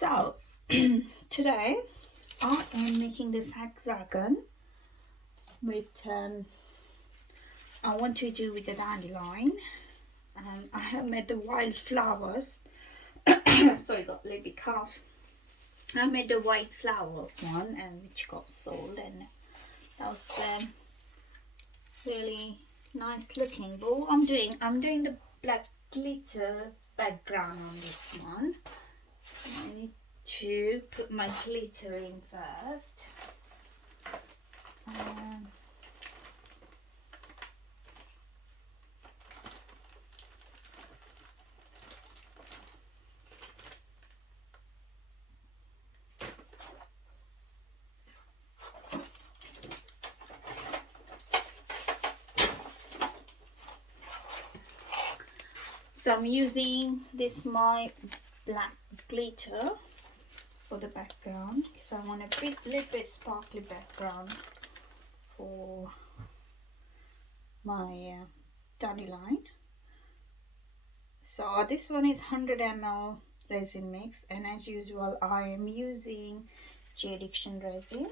So today I am making this hexagon with I want to do with the dandelion. I have made the wild flowers. Sorry, got a little bit cough. I made the white flowers one, and which got sold, and that was really nice looking. But what I'm doing the black glitter background on this one. So I need to put my glitter in first. So I'm using this my black glitter for the background because I want a little bit sparkly background for my dandelion. So this one is 100 ml resin mix, and as usual I am using Dandelion resin.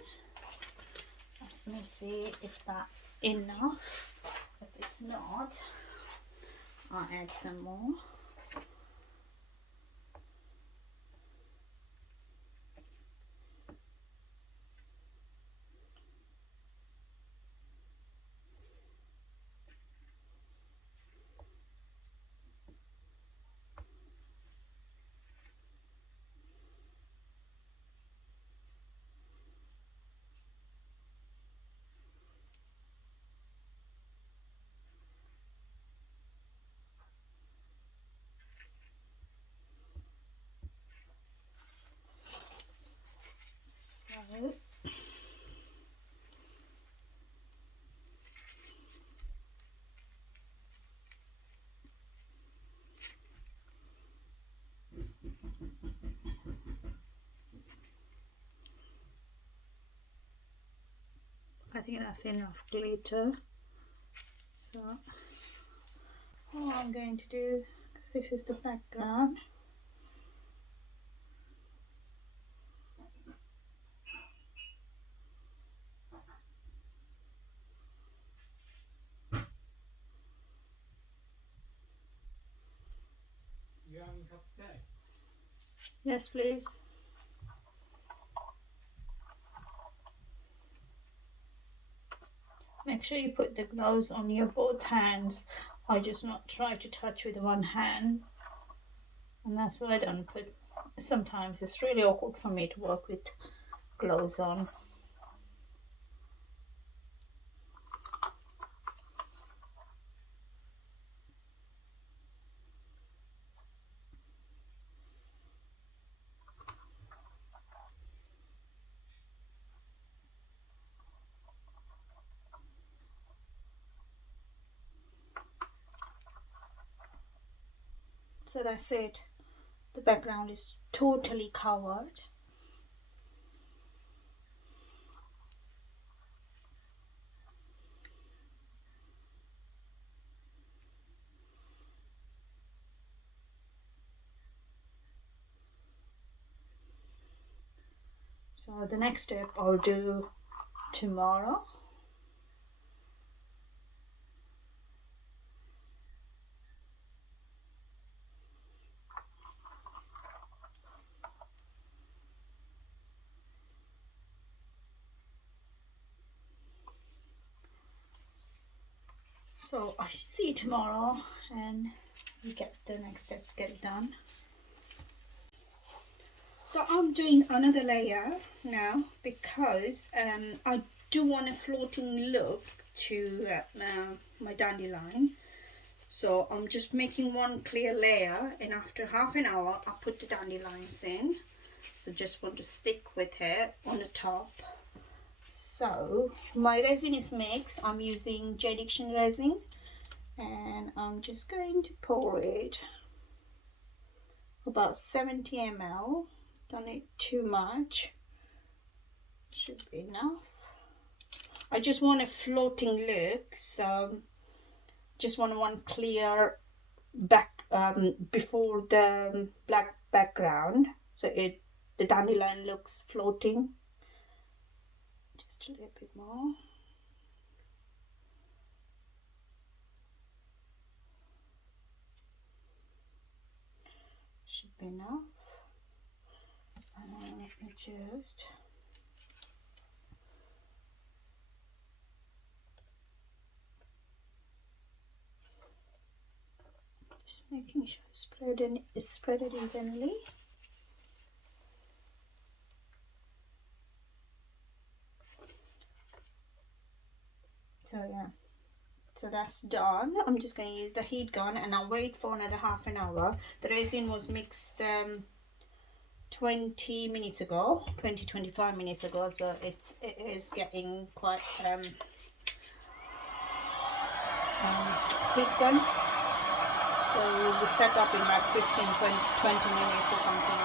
Let me see if that's enough. If it's not, I'll add some more. So I think that's enough glitter. So all I'm going to do, because this is the background, You having a cup of tea? yes please. Make sure you put the gloves on your both hands. I just not try to touch with one hand, and that's why I don't put. Sometimes it's really awkward for me to work with gloves on. So that's it. The background is totally covered. So the next step I'll do tomorrow. So I see you tomorrow, and we get the next step get done. So I'm doing another layer now because I do want a floating look to my dandelion. So I'm just making one clear layer, and after half an hour I'll put the dandelions in. So just want to stick with it on the top. So my resin is mixed. I'm using Dandelion resin, and I'm just going to pour it about 70 ml. Don't need too much, should be enough. I just want a floating look, so just want one clear back before the black background, so it the dandelion looks floating. Just a little bit more. Should be enough. And then let me just making sure it's spread it evenly. So yeah, so that's done. I'm just going to use the heat gun and I'll wait for another half an hour. The resin was mixed 20 minutes ago, 25 minutes ago, so it is getting quite heat gun. So we'll be set up in like 15, 20 minutes or something.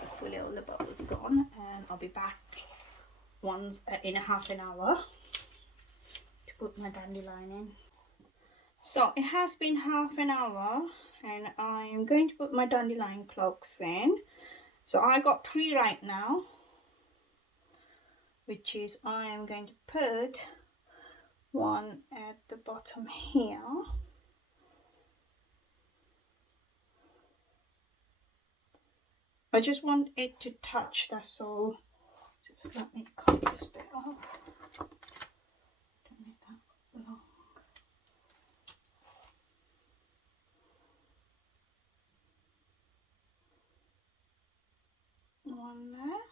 Hopefully all the bubbles gone, and I'll be back once in a half an hour to put my dandelion in. So it has been half an hour and I am going to put my dandelion cloaks in. So I got 3 right now, which is I am going to put one at the bottom here. I just want it to touch, that's all. Just let me cut this bit off. Don't need that long. One there.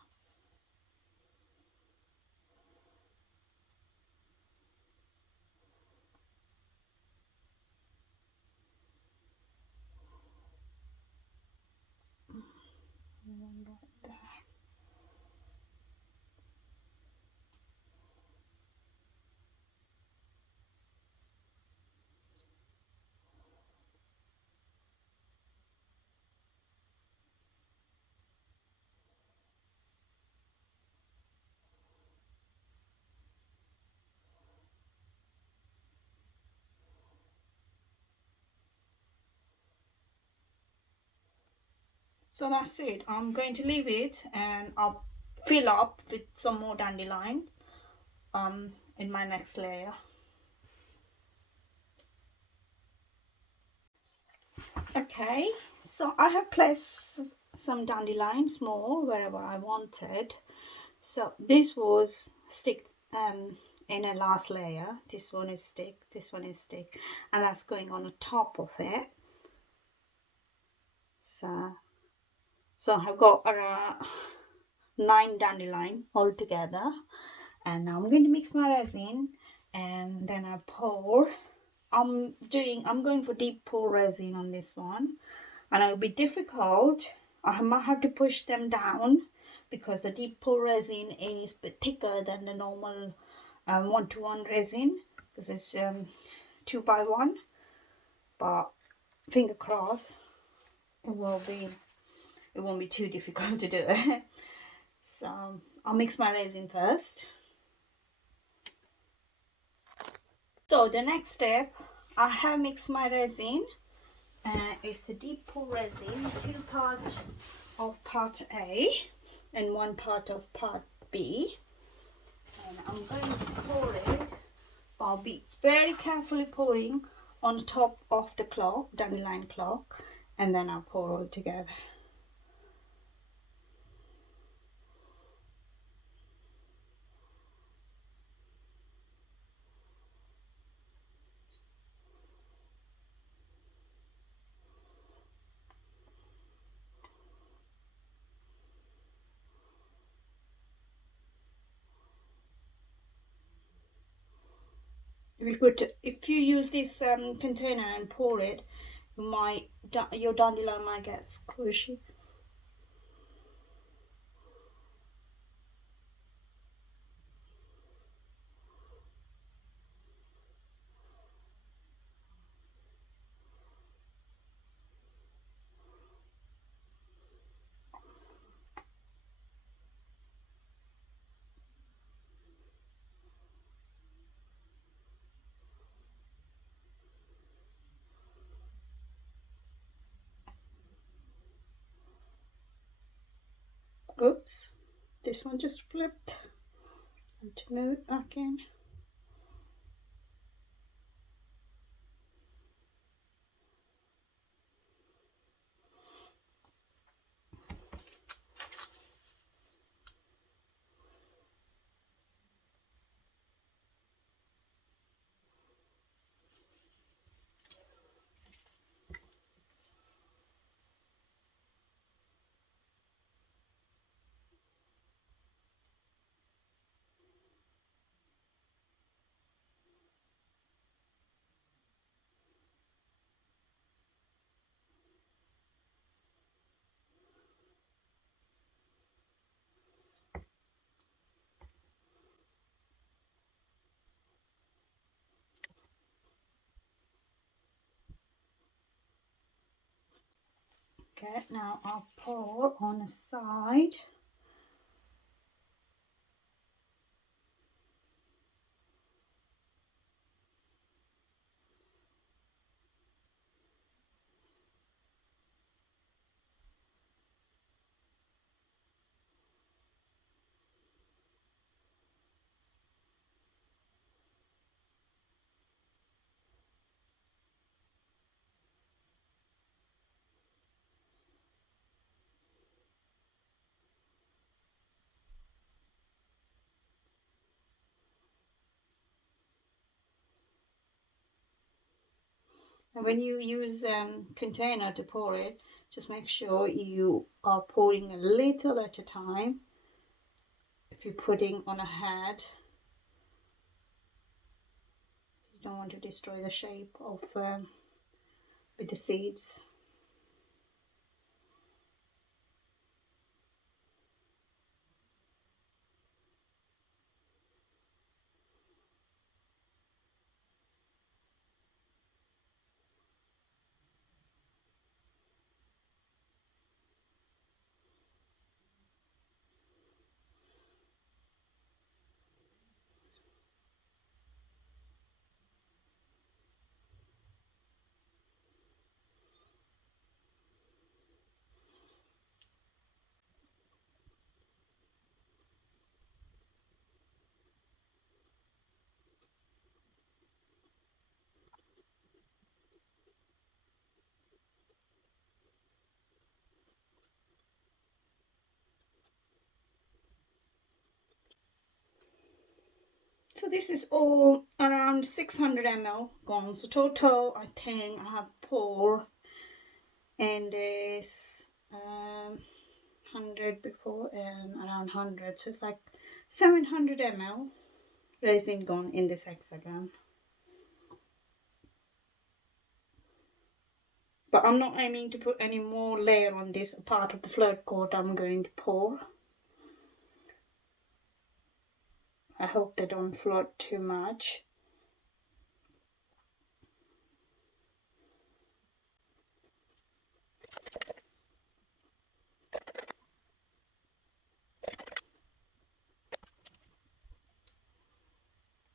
One right there. So that's it. I'm going to leave it and I'll fill up with some more dandelion in my next layer. Okay, so I have placed some dandelions more wherever I wanted. So this was stick in a last layer. This one is stick, this one is stick, and that's going on the top of it. So I've got around 9 dandelion all together, and now I'm going to mix my resin and then I pour. I'm going for deep pour resin on this one, and it'll be difficult. I might have to push them down because the deep pour resin is a bit thicker than the normal 1-to-1 resin, because it's 2x1, but finger crossed it won't be too difficult to do it. So I'll mix my resin first. So the next step, I have mixed my resin. It's a deep pour resin, 2 parts of part A and 1 part of part B. And I'm going to pour it. I'll be very carefully pouring on top of the clock, dandelion clock, and then I'll pour all together. If you use this container and pour it, your dandelion might get squishy. Oops, this one just flipped. I have to move it back in. Okay, now I'll pour on the side. And when you use container to pour it, just make sure you are pouring a little at a time. If you're putting on a head, you don't want to destroy the shape of with the seeds. So this is all around 600 ml gone. So total, I think I have poured in this 100 before and around 100. So it's like 700 ml resin gone in this hexagon. But I'm not aiming to put any more layer on this part of the float coat I'm going to pour. I hope they don't float too much.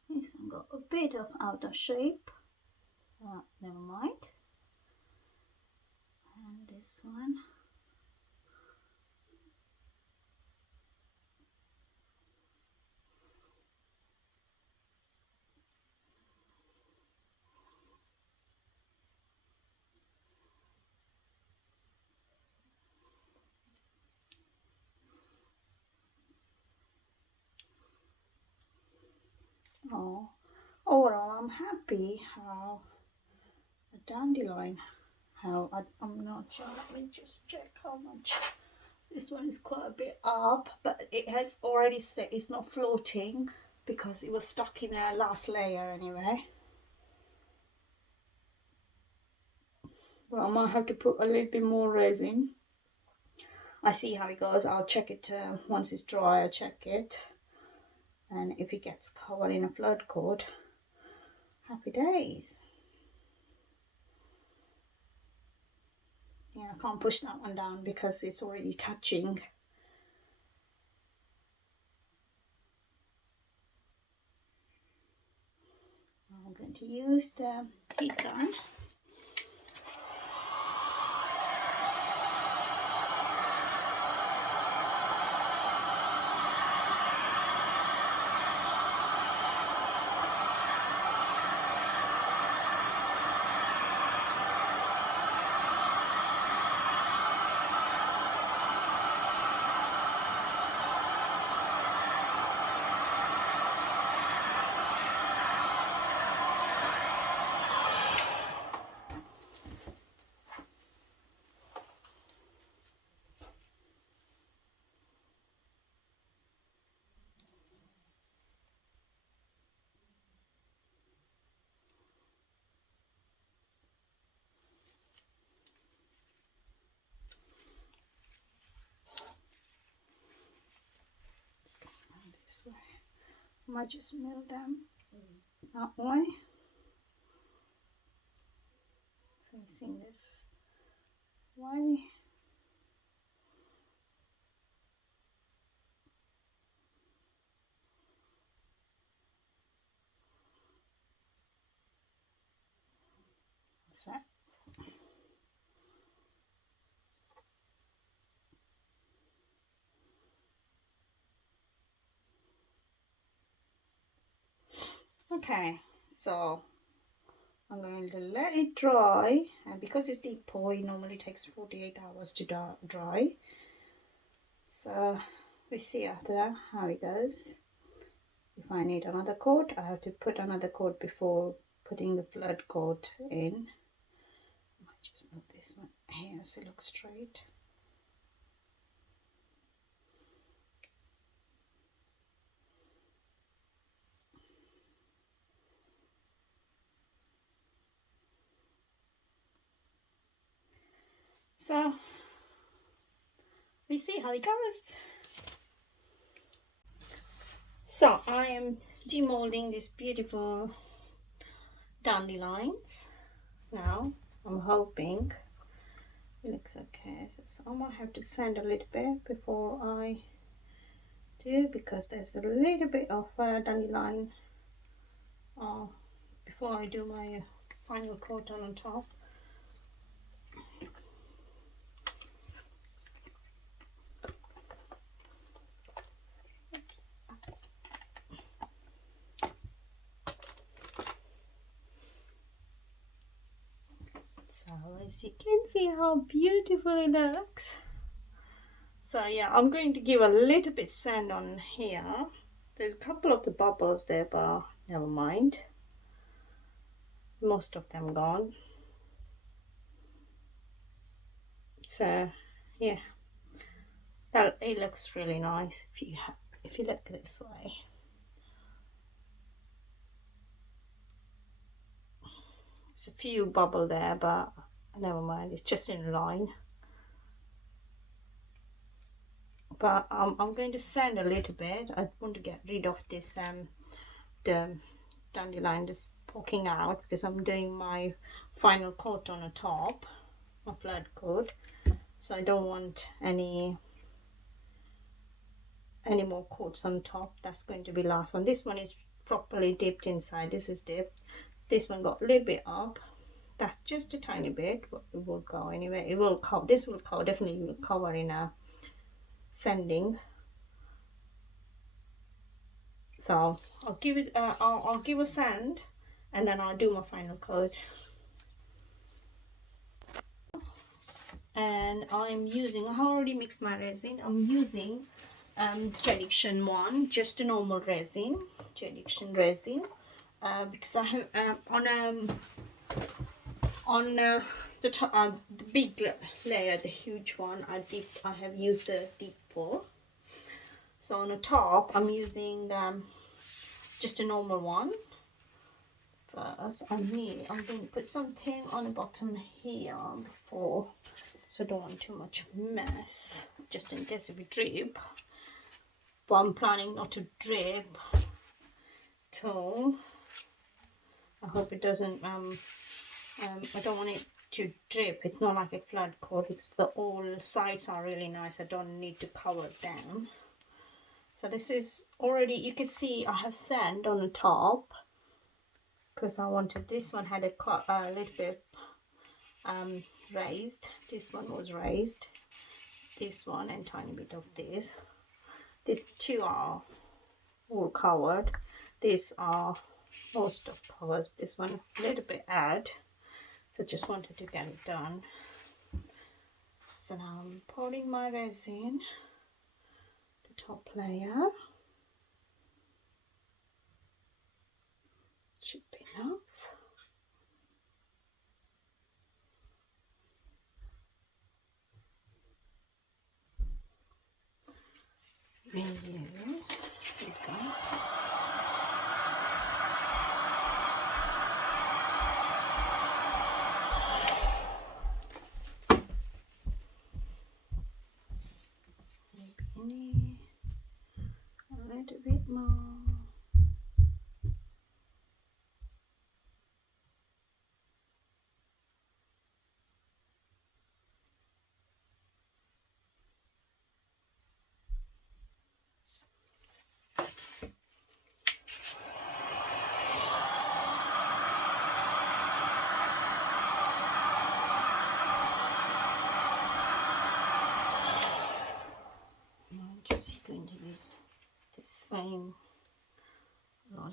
This one got a bit of out of shape. Oh, never mind. And this one. Oh, overall I'm happy how the dandelion, I'm not sure, let me just check how much. This one is quite a bit up, but it has already said it's not floating because it was stuck in the last layer anyway. Well, I might have to put a little bit more resin. I see how it goes. I'll check it once it's dry. I'll check it, and if it gets covered in a float coat, happy days. Yeah, I can't push that one down because it's already touching. I'm going to use the heat gun. might just mill them that way, facing this way. So okay, so I'm going to let it dry, and because it's deep pour, it normally takes 48 hours to dry. So we see after that how it goes. If I need another coat, I have to put another coat before putting the flood coat in. I might just move this one here so it looks straight. So we see how it goes. So I am demolding these beautiful dandelions now. I'm hoping it looks okay. So I might have to sand a little bit before I do, because there's a little bit of dandelion before I do my final coat on top. So as you can see how beautiful it looks. So yeah, I'm going to give a little bit sand on here. There's a couple of the bubbles there, but never mind. Most of them gone. So yeah, that it looks really nice if you look this way. There's a few bubble there, but never mind. It's just in line. But I'm going to sand a little bit. I want to get rid of this the dandelion just poking out, because I'm doing my final coat on the top, my flat coat, so I don't want any more coats on top. That's going to be last one. This one is properly dipped inside. This is dipped. This one got a little bit up. That's just a tiny bit, but it will go anyway. It will cover. This will cover, definitely will cover in a sanding. So I'll give it I'll give a sand, and then I'll do my final coat. And I'm using, I already mixed my resin. I'm using Jelliction one, just a normal resin, Jelliction resin, because I have on the top, the big layer, the huge one, I have used the deep pour. So on the top I'm using just a normal one. First I'm going to put something on the bottom here before, so I don't want too much mess, just in case if we drip. But I'm planning not to drip at all. I hope it doesn't I don't want it to drip. It's not like a flood coat, it's the all sides are really nice. I don't need to cover it down. So this is already, you can see I have sand on the top, because I wanted, this one had a little bit raised. This one was raised, this one, and tiny bit of this. These two are all covered. These are most of covered. This one a little bit add, so just wanted to get it done. So now I'm pouring my resin, the top layer. Should be enough. Reuse. There we go. Maybe a little bit more.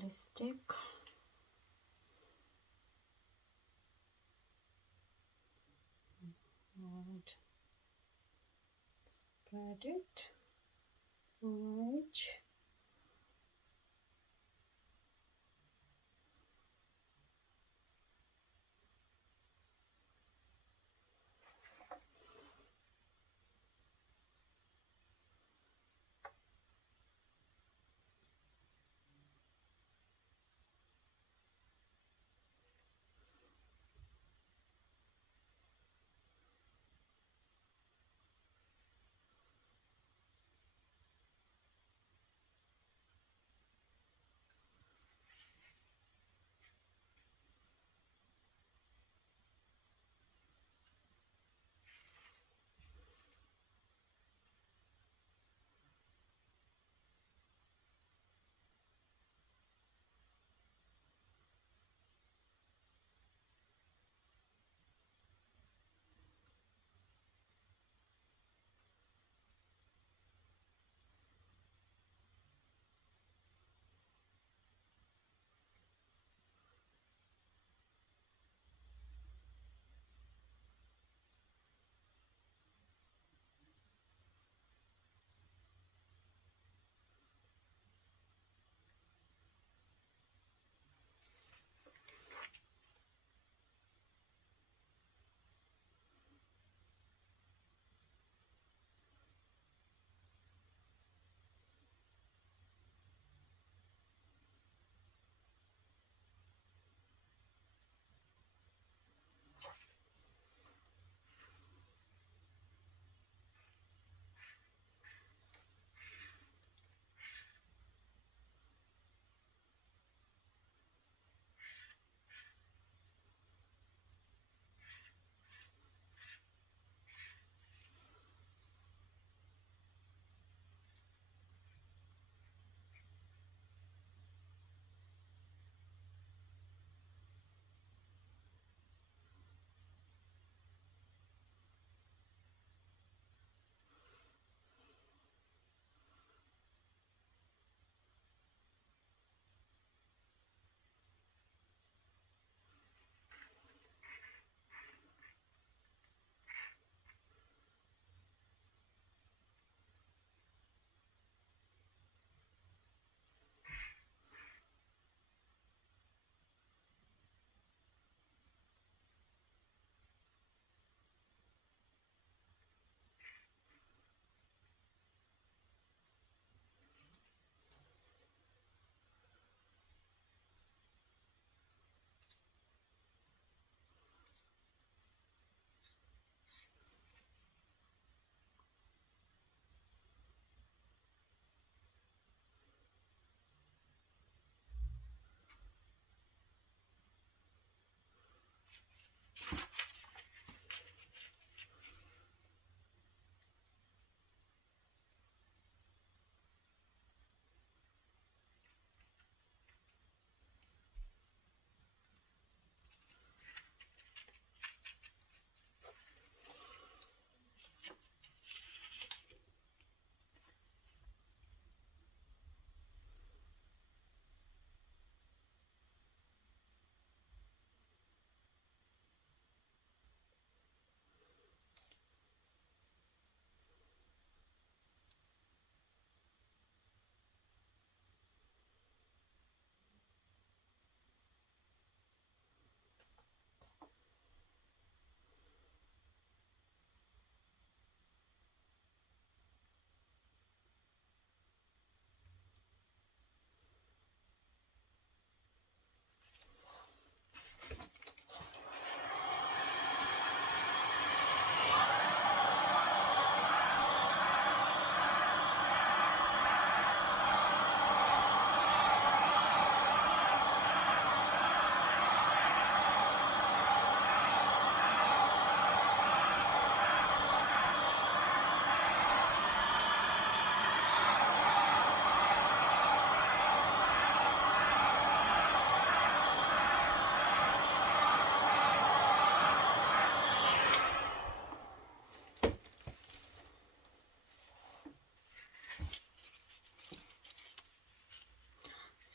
a stick. And spread it. Right.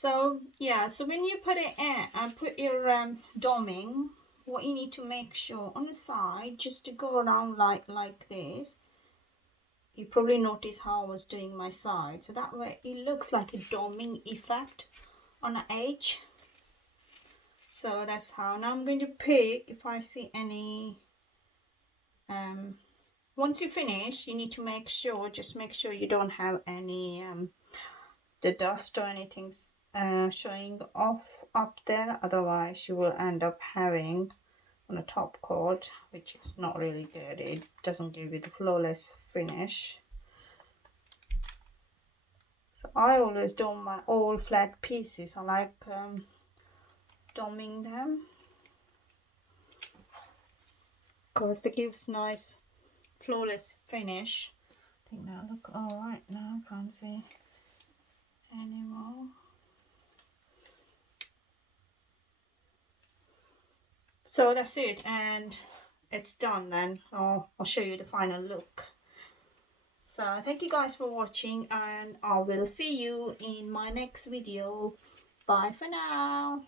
So yeah, so when you put it in and put your doming, what you need to make sure on the side, just to go around like this. You probably notice how I was doing my side, so that way it looks like a doming effect on the edge. So that's how. Now I'm going to pick if I see any once you finish, you need to make sure, just make sure you don't have any the dust or anything showing off up there, otherwise you will end up having on the top coat, which is not really good. It doesn't give you the flawless finish. So I always do my all flat pieces. I like doming them because it gives nice flawless finish. I think that look all right now. Can't see anymore. So that's it, and it's done then. I'll show you the final look. So thank you guys for watching, and I will see you in my next video. Bye for now.